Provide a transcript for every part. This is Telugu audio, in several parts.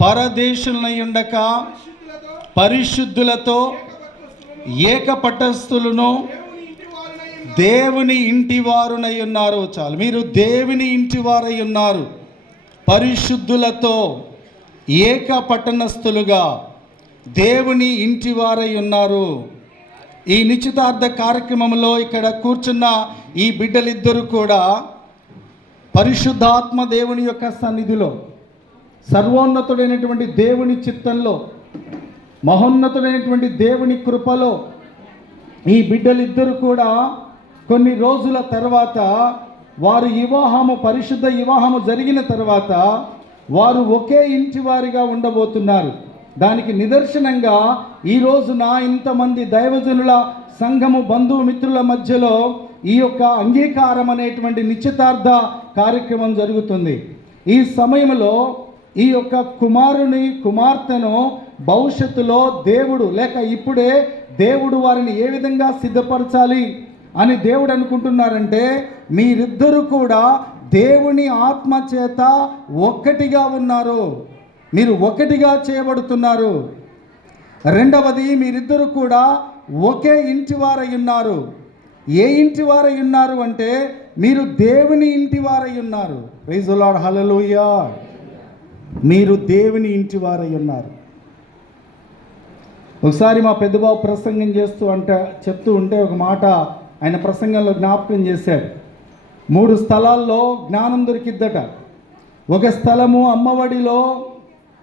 పరదేశులనై ఉండక పరిశుద్ధులతో ఏకపటస్థులను దేవుని ఇంటి వారునై ఉన్నారు. చాలు, మీరు దేవుని ఇంటి వారై ఉన్నారు. పరిశుద్ధులతో ఏకపట్టణస్థులుగా దేవుని ఇంటి వారై ఉన్నారు. ఈ నిశ్చితార్థ కార్యక్రమంలో ఇక్కడ కూర్చున్న ఈ బిడ్డలిద్దరూ కూడా పరిశుద్ధాత్మ దేవుని యొక్క సన్నిధిలో, సర్వోన్నతుడైనటువంటి దేవుని చిత్తంలో, మహోన్నతుడైనటువంటి దేవుని కృపలో ఈ బిడ్డలిద్దరూ కూడా కొన్ని రోజుల తర్వాత వారు పరిశుద్ధ వివాహము జరిగిన తర్వాత వారు ఒకే ఇంటి వారిగా ఉండబోతున్నారు. దానికి నిదర్శనంగా ఈ రోజున ఇంతమంది దైవజనుల సంఘము బంధుమిత్రుల మధ్యలో ఈ యొక్క అంగీకారం అనేటువంటి నిశ్చితార్థ కార్యక్రమం జరుగుతుంది. ఈ సమయంలో ఈ యొక్క కుమార్తెను భవిష్యత్తులో దేవుడు లేక ఇప్పుడే దేవుడు వారిని ఏ విధంగా సిద్ధపరచాలి అని దేవుడు అనుకుంటున్నారంటే, మీరిద్దరూ కూడా దేవుని ఆత్మ చేత ఒక్కటిగా ఉన్నారు. మీరు ఒకటిగా చేయబడుతున్నారు. రెండవది, మీరిద్దరూ కూడా ఒకే ఇంటి వారై ఉన్నారు. ఏ ఇంటి వారై ఉన్నారు అంటే మీరు దేవుని ఇంటి వారై ఉన్నారు. ప్రైజ్ ది లార్డ్, హల్లెలూయా. మీరు దేవుని ఇంటి వారై ఉన్నారు. ఒకసారి మా పెద్దబాబు ప్రసంగం చెప్తూ ఉంటే ఒక మాట ఆయన ప్రసంగంలో జ్ఞాపకం చేశాడు. 3 స్థలాల్లో జ్ఞానం దొరికిద్దట. ఒక స్థలము అమ్మఒడిలో,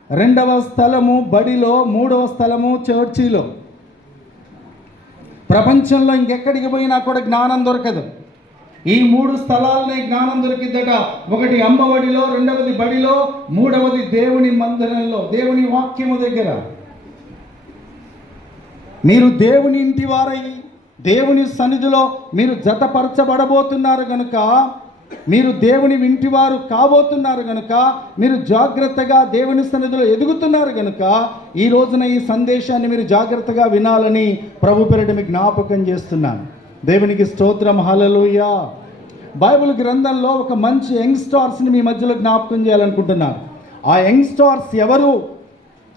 2వ స్థలము బడిలో, 3వ స్థలము చర్చిలో. ప్రపంచంలో ఇంకెక్కడికి పోయినా కూడా జ్ఞానం దొరకదు. ఈ 3 స్థలాలనే జ్ఞానం దొరికిద్దట. ఒకటి అమ్మఒడిలో, 2వది బడిలో, 3వది దేవుని మందిరంలో, దేవుని వాక్యము దగ్గర. మీరు దేవుని ఇంటి వారై దేవుని సన్నిధిలో మీరు జతపరచబడబోతున్నారు కనుక, మీరు దేవుని ఇంటివారు కాబోతున్నారు కనుక, మీరు జాగ్రత్తగా దేవుని సన్నిధిలో ఎదుగుతున్నారు కనుక ఈ రోజున ఈ సందేశాన్ని మీరు జాగ్రత్తగా వినాలని ప్రభు పేరిట మీకు జ్ఞాపకం చేస్తున్నాను. దేవునికి స్తోత్రం, హల్లెలూయా. బైబిల్ గ్రంథంలో ఒక మంచి యంగ్స్టార్స్ని మీ మధ్యలో జ్ఞాపకం చేయాలనుకుంటున్నాను. ఆ యంగ్స్టార్స్ ఎవరు?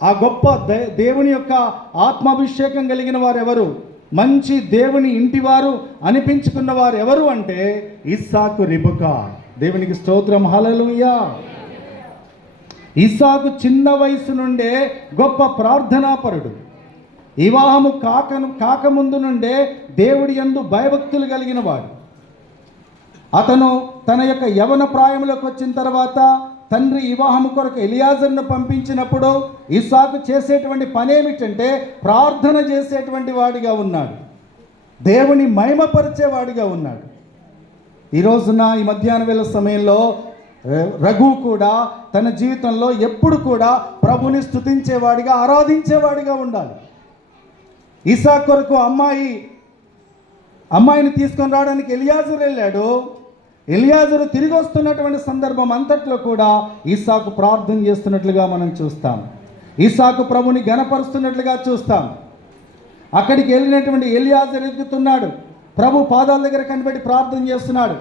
ఆ గొప్ప దేవుని యొక్క ఆత్మాభిషేకం కలిగిన వారు ఎవరు? మంచి దేవుని ఇంటివారు అనిపించుకున్న వారు ఎవరు అంటే ఇస్సాకు, రిబకా. దేవునికి స్తోత్రం, హల్లెలూయా. ఇస్సాకు చిన్న వయసు నుండే గొప్ప ప్రార్థనాపరుడు. వివాహము కాకముందు నుండే దేవుడి యందు భయభక్తులు కలిగిన వాడు. అతను తన యొక్క యవన ప్రాయంలోకి వచ్చిన తర్వాత తండ్రి వివాహం కొరకు ఎలియాజర్ను పంపించినప్పుడు ఇస్సాకు చేసేటువంటి పని ఏమిటంటే ప్రార్థన చేసేటువంటి వాడిగా ఉన్నాడు. దేవుని మహిమపరిచేవాడిగా ఉన్నాడు. ఈ రోజున ఈ మధ్యాహ్న వేళ సమయంలో రఘు కూడా తన జీవితంలో ఎప్పుడు కూడా ప్రభుని స్తుతించేవాడిగా, ఆరాధించేవాడిగా ఉండాలి. ఇస్సాకు కొరకు అమ్మాయిని తీసుకొని రావడానికి ఎలియాజరు వెళ్ళాడు. ఎలియాజరు తిరిగి వస్తున్నటువంటి సందర్భం అంతట్లో కూడా ఇస్సాకు ప్రార్థన చేస్తున్నట్లుగా మనం చూస్తాం. ఇస్సాకు ప్రభుని ఘనపరుస్తున్నట్లుగా చూస్తాం. అక్కడికి వెళ్ళినటువంటి ఎలియాజరు ఎదుగుతున్నాడు. ప్రభు పాదాల దగ్గర కనిపెట్టి ప్రార్థన చేస్తున్నాడు.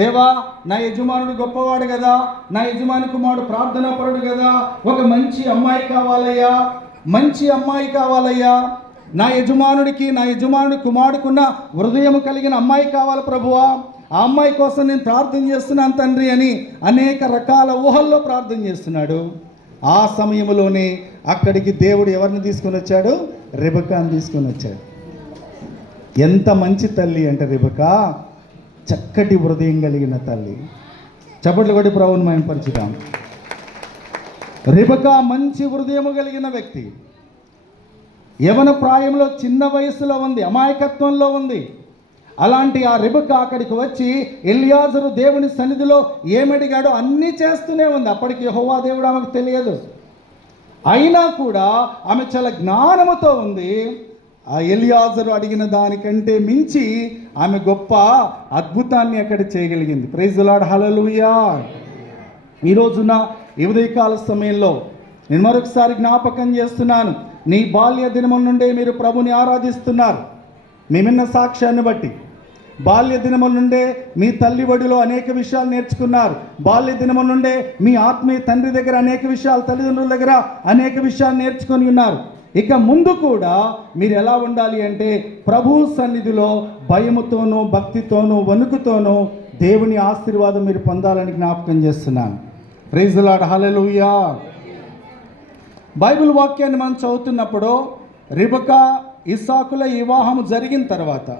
దేవా, నా యజమానుడు గొప్పవాడు కదా, నా యజమాని కుమారుడు ప్రార్థనాపరుడు కదా, ఒక మంచి అమ్మాయి కావాలయ్యా, మంచి అమ్మాయి కావాలయ్యా. నా యజమానుడి కుమారుడుకున్న హృదయం కలిగిన అమ్మాయి కావాలి ప్రభువా. ఆ అమ్మాయి కోసం నేను ప్రార్థన చేస్తున్నాను తండ్రి అని అనేక రకాల ఊహల్లో ప్రార్థన చేస్తున్నాడు. ఆ సమయంలోనే అక్కడికి దేవుడు ఎవరిని తీసుకొని వచ్చాడు? రిబకాని తీసుకొని వచ్చాడు. ఎంత మంచి తల్లి అంటే రిబకా, చక్కటి హృదయం కలిగిన తల్లి. చప్పట్లు కొట్టి ప్రభువుని మహిమపరచుదాం. రిబకా మంచి హృదయము కలిగిన వ్యక్తి. యవన ప్రాయంలో, చిన్న వయసులో ఉంది, అమాయకత్వంలో ఉంది. అలాంటి ఆ రిబకా అక్కడికి వచ్చి ఎలియాజరు దేవుని సన్నిధిలో ఏమడిగాడో అన్నీ చేస్తూనే ఉంది. అప్పటికి యెహోవా దేవుడు ఆమెకు తెలియదు. అయినా కూడా ఆమె చాలా జ్ఞానముతో ఉంది. ఆ ఎలియాజరు అడిగిన దానికంటే మించి ఆమె గొప్ప అద్భుతాన్ని అక్కడ చేయగలిగింది. ప్రైజ్ ది లార్డ్, హల్లెలూయా. ఈ రోజున ఈ ఉదయకాల సమయంలో నేను మరొకసారి జ్ఞాపకం చేస్తున్నాను. నీ బాల్య దినము నుండే మీరు ప్రభుని ఆరాధిస్తున్నారు. మేమిన్న సాక్ష్యాన్ని బట్టి బాల్య దినముల నుండే మీ తల్లి ఒడిలో అనేక విషయాలు నేర్చుకున్నారు. బాల్య దినముల నుండే మీ ఆత్మీయ తండ్రి దగ్గర అనేక విషయాలు, తల్లిదండ్రుల దగ్గర అనేక విషయాలు నేర్చుకొని ఉన్నారు. ఇక ముందు కూడా మీరు ఎలా ఉండాలి అంటే ప్రభు సన్నిధిలో భయముతోనూ భక్తితోనూ వణుకుతోనూ దేవుని ఆశీర్వాదం మీరు పొందాలని జ్ఞాపకం చేస్తున్నాను. Praise the lord, hallelujah. Bible వాక్యాన్ని మనం చదువుతున్నప్పుడు రిబకా ఇస్సాకుల వివాహం జరిగిన తర్వాత,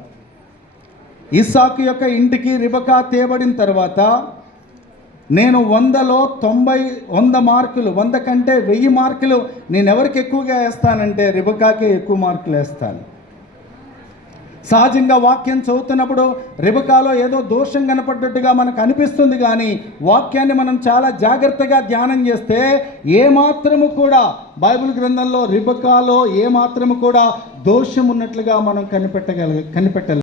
ఇస్సాకు యొక్క ఇంటికి రిబకా తేబడిన తర్వాత, నేను 100లో 100 మార్కులు, 100 కంటే 1000 మార్కులు నేను ఎవరికి ఎక్కువగా వేస్తానంటే రిబకాకే ఎక్కువ మార్కులు వేస్తాను. సహజంగా వాక్యం చదువుతున్నప్పుడు రిబకాలో ఏదో దోషం కనపడ్డట్టుగా మనకు అనిపిస్తుంది, కానీ వాక్యాన్ని మనం చాలా జాగ్రత్తగా ధ్యానం చేస్తే ఏమాత్రము కూడా బైబిల్ గ్రంథంలో రిబకాలో ఏమాత్రము కూడా దోషం ఉన్నట్లుగా మనం కనిపెట్టలేదు.